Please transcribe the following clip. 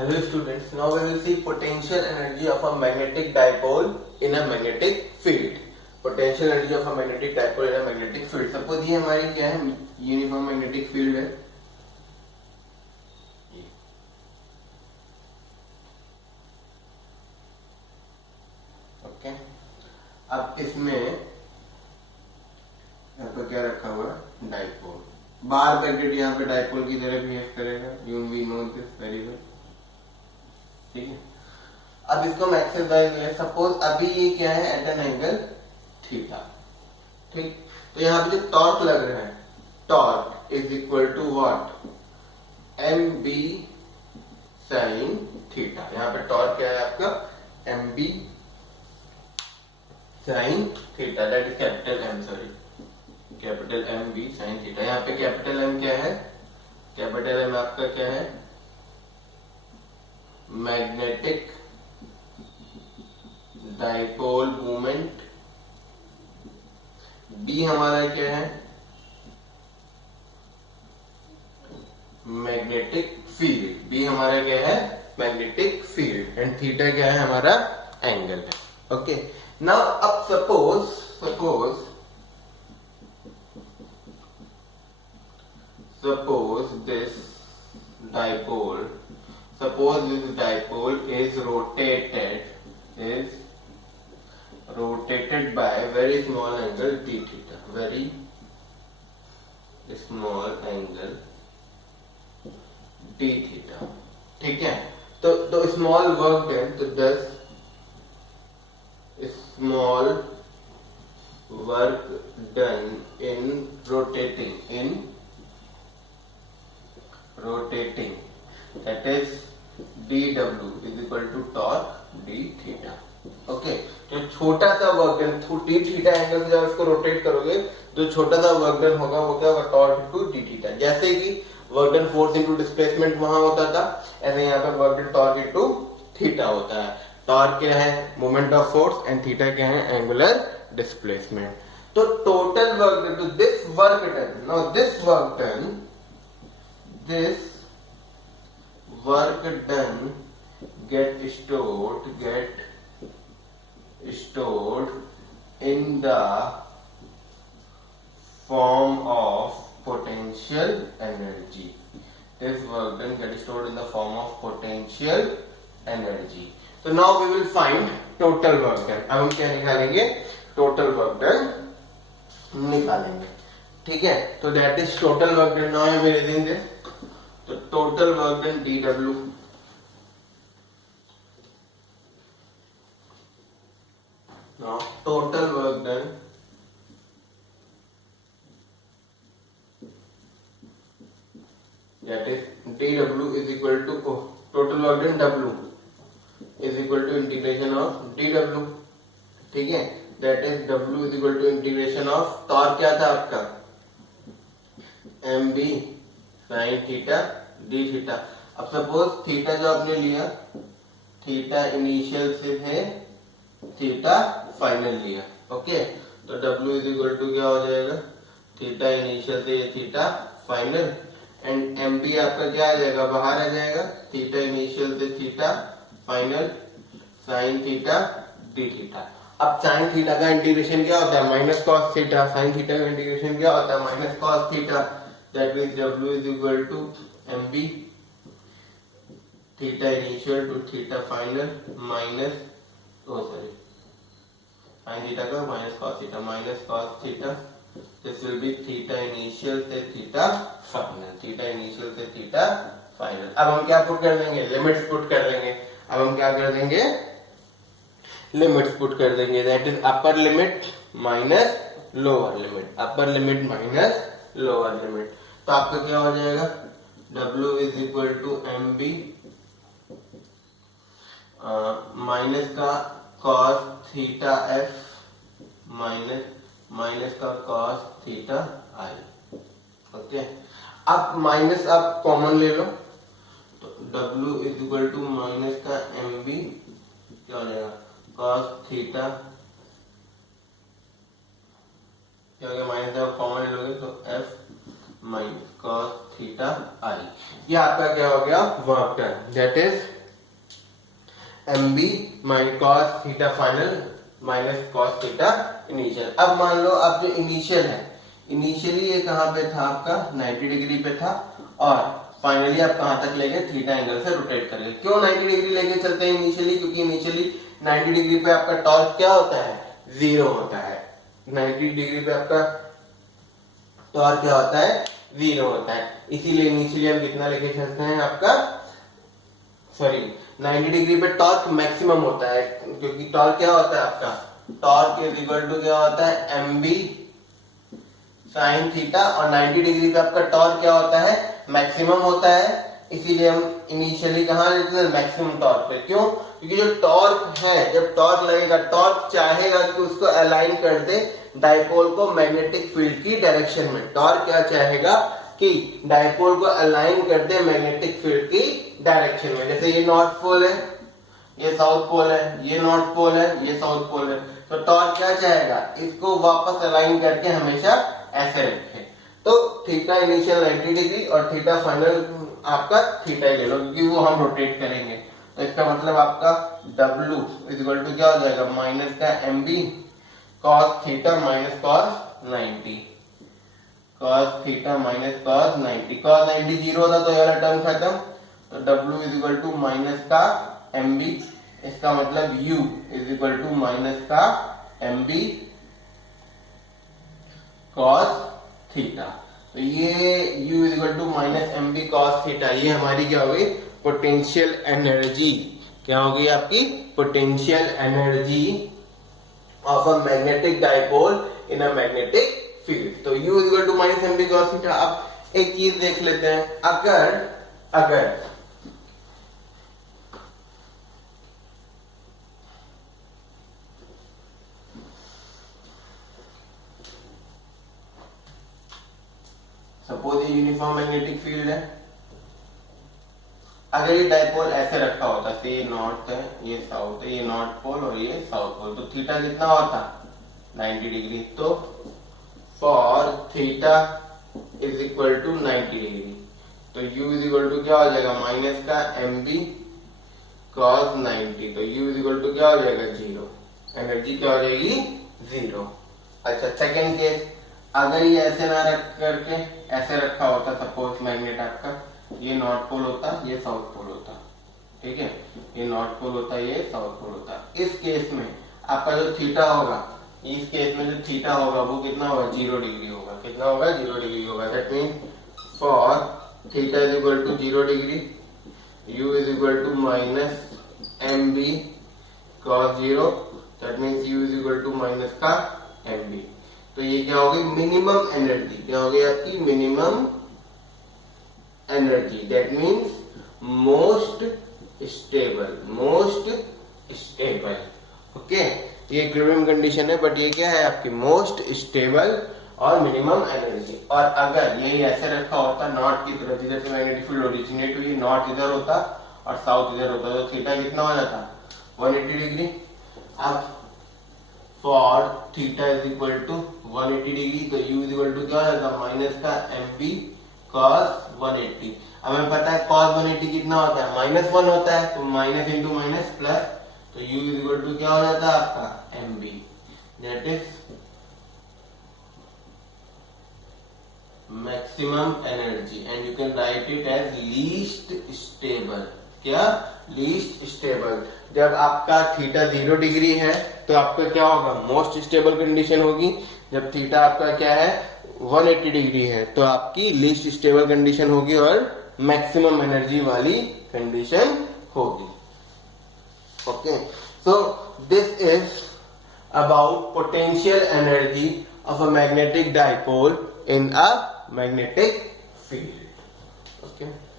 Hello students, now we will see potential energy of a magnetic dipole in a magnetic field. Potential energy of a magnetic dipole in a magnetic field. Suppose ये हमारी क्या है, uniform magnetic field है. Okay, अब इसमें यहाँ पर क्या रखा हुआ है, डाइपोल. बार ब्रैकेट यहाँ पे डाइपोल की तरह बिहेव करेगा. You we know this very well. ठीक है, अब इसको हम एक्सरसाइज ले. सपोज अभी ये क्या है, एट एन एंगल थीटा. ठीक, तो यहाँ पे जो टॉर्क लग रहा है, torque is equal to what, M B sine theta. यहाँ पे टॉर्क क्या है आपका, M B sine theta. That is capital M, sorry capital M B sine theta. यहाँ पे कैपिटल एम क्या है, कैपिटल एम आपका क्या है, मैग्नेटिक डाइपोल मोमेंट. डी हमारा क्या है, मैग्नेटिक फील्ड. बी हमारा क्या है, मैग्नेटिक फील्ड. एंड थीटा क्या है, हमारा एंगल है. ओके, नाउ अब suppose this dipole is rotated by very small angle d theta, very small angle d theta. ठीक है, तो स्मॉल वर्क डन, तो 10 small work done in rotating, that is dw is equal to torque d theta. Okay, तो छोटा सा work done D theta angle से जब इसको रोटेट करोगे तो छोटा सा वर्क डन होगा, वो क्या होगा, टॉर्क टू डी थीटा. जैसे कि work done force into displacement वहां होता था, ऐसे यहाँ पे work done torque into theta होता है. टॉर्क क्या है, moment of force, and theta क्या है, एंगुलर डिस्प्लेसमेंट. तो टोटल वर्क डन, तो this work done, now this work done get stored in the form of potential energy. This work done get stored in the form of potential energy. So now we will find total work done. अब हम क्या निकालेंगे, total work done निकालेंगे. ठीक है, तो that is total work done. Now हम reading this, तो total work done dw, now total work done that is dw is equal to total work done w is equal to integration of dw. ठीक है, that is w is equal to integration of torque क्या था आपका, M B sine theta D theta. अब suppose theta जो आपने लिया, theta initial से है, थीटा फाइनल लिया. ओके, तो W इज इक्वल टू क्या हो जाएगा, थीटा इनिशियल से theta final, and M B आपका क्या आ जाएगा, बाहर आ जाएगा, थीटा इनिशियल से theta final sine theta D theta. अब साइन थीटा का इंटीग्रेशन क्या होता है, minus cos theta. Sine theta का इंटीग्रेशन क्या होता है, minus cos theta. That means W is equal to M b theta initial to theta final minus, sorry sine theta का minus cos theta. This will be theta initial से theta final, theta initial से theta final. अब हम क्या put कर देंगे, limits put कर देंगे. अब हम क्या कर देंगे, लिमिट्स पुट कर देंगे. That is upper limit minus lower limit, upper limit minus lower limit. तो आपका क्या हो जाएगा, W is equal to M B minus का कॉस थीटा एफ माइनस का कॉस थीटा आई. ओके, अब माइनस आप कॉमन ले लो, तो W is equal to minus का एम बी क्या हो जाएगा, कॉस थीटा, क्या हो गया, माइनस का कॉमन ले लोगे तो F minus cos theta I. ये आपका क्या हो गया, work done, that is M B minus cos theta final minus cos theta initial. अब मान लो आप जो इनिशियल है, इनिशियली ये कहाँ पे था आपका 90 डिग्री पे था और फाइनली आप कहां तक ले गए, थीटा एंगल से रोटेट कर गए। क्यों 90 डिग्री लेके चलते हैं इनिशियली, क्योंकि इनिशियली 90 डिग्री पे आपका टॉर्क क्या होता है, जीरो होता है। 90 डिग्री पे आपका टॉर्क क्या होता है, जीरो होता है। इसीलिए इनिशियली हम कितना लेके चलते हैं आपका, सॉरी 90 डिग्री पे टॉर्क मैक्सिमम होता है, क्योंकि टॉर्क क्या होता है आपका, टॉर्क इज इक्वल टू क्या होता है, एम बी साइन थीटा, और 90 डिग्री पे आपका टॉर्क क्या होता है, मैक्सिमम होता है। इसीलिए हम इनिशियली कहां लेते हैं, मैक्सिमम टॉर्क पे। क्यों, क्योंकि जो टॉर्क है, जब टॉर्क लगेगा, टॉर्क चाहेगा कि उसको अलाइन कर दे डायपोल को मैग्नेटिक फील्ड की डायरेक्शन में। टॉर्क क्या चाहेगा कि डायपोल को अलाइन कर दे मैग्नेटिक फील्ड की डायरेक्शन में। जैसे ये नॉर्थ पोल है, ये साउथ पोल है, ये नॉर्थ पोल है, ये साउथ पोल है, तो टॉर्क क्या चाहेगा, इसको वापस अलाइन करके हमेशा ऐसे रखे। तो थीटा इनिशियल 90 डिग्री और थीटा फाइनल आपका थीटा ही ले लो, क्योंकि वो हम रोटेट करेंगे। तो इसका मतलब आपका W इज इक्वल टू क्या हो जाएगा, माइनस का M B cos theta minus cos 90, cos theta minus cos 90। Cos 90 zero था तो ये वाला टर्म खत्म, तो W is equal to minus का एम बी, इसका मतलब U is equal to minus का एम बी कॉस थीटा। तो ये U is equal to minus M B cos theta, ये हमारी क्या होगी, पोटेंशियल एनर्जी। क्या होगी आपकी, potential energy of a magnetic dipole in a magnetic field. तो U is equal to minus M B cos theta. अब एक चीज देख लेते हैं, अगर सपोज ये यूनिफॉर्म मैग्नेटिक फील्ड है, अगर ये डायपोल ऐसे रखा होता, ये नॉर्थ है, ये साउथ है, ये नॉर्थ पोल और ये साउथ पोल, तो थीटा कितना होता, 90 डिग्री। तो for theta is equal to 90 degree, तो U इज इक्वल टू क्या हो जाएगा, माइनस का एम बी कॉस 90, तो U इज इक्वल टू क्या हो जाएगा, जीरो। एनर्जी क्या हो जाएगी, जीरो। अच्छा, सेकेंड केस, अगर ये ऐसे ना रख करके ऐसे रखा होता, सपोज मैग्नेट आपका, ये नॉर्थ पोल होता, ये साउथ पोल होता, ठीक है, ये नॉर्थ पोल होता, ये साउथ पोल होता। इस केस में आपका जो थीटा होगा, इस केस में जो थीटा होगा वो कितना होगा, 0 डिग्री होगा। कितना होगा, 0 डिग्री होगा। That mean for theta is equal to 0 degree, U is equal to minus M B cos 0, that means U is equal to minus का एम बी। तो ये क्या होगी, मिनिमम एनर्जी। क्या होगी आपकी, minimum energy, that means most stable. Okay, ये equilibrium condition है, बट ये क्या है आपकी, मोस्ट स्टेबल और मिनिमम एनर्जी। और अगर ये ऐसे रखा होता नॉर्थ की तरफ, जिधर से मैग्नेटिक फील्ड ओरिजिनेट हुई, नॉर्थ इधर होता और साउथ इधर होता, तो थीटा कितना हो जाता, 180 डिग्री। अब for theta is equal to 180 degree, तो U इज इक्वल टू क्या हो जाता, माइनस का एम बी कॉस 180। अब हमें पता है कॉस 180 कितना होता है, -1 होता है, तो माइनस इंटू माइनस प्लस, तो U इज इक्वल टू क्या हो जाता है आपका, M B, that is maximum energy, and you can write it as least stable. क्या, लीस्ट स्टेबल। जब आपका थीटा 0 डिग्री है तो आपका क्या होगा, मोस्ट स्टेबल कंडीशन होगी। जब थीटा आपका क्या है, 180 डिग्री है, तो आपकी लीस्ट स्टेबल कंडीशन होगी और मैक्सिमम एनर्जी वाली कंडीशन होगी। Okay, so this is about potential energy of a magnetic dipole in a magnetic field. Okay.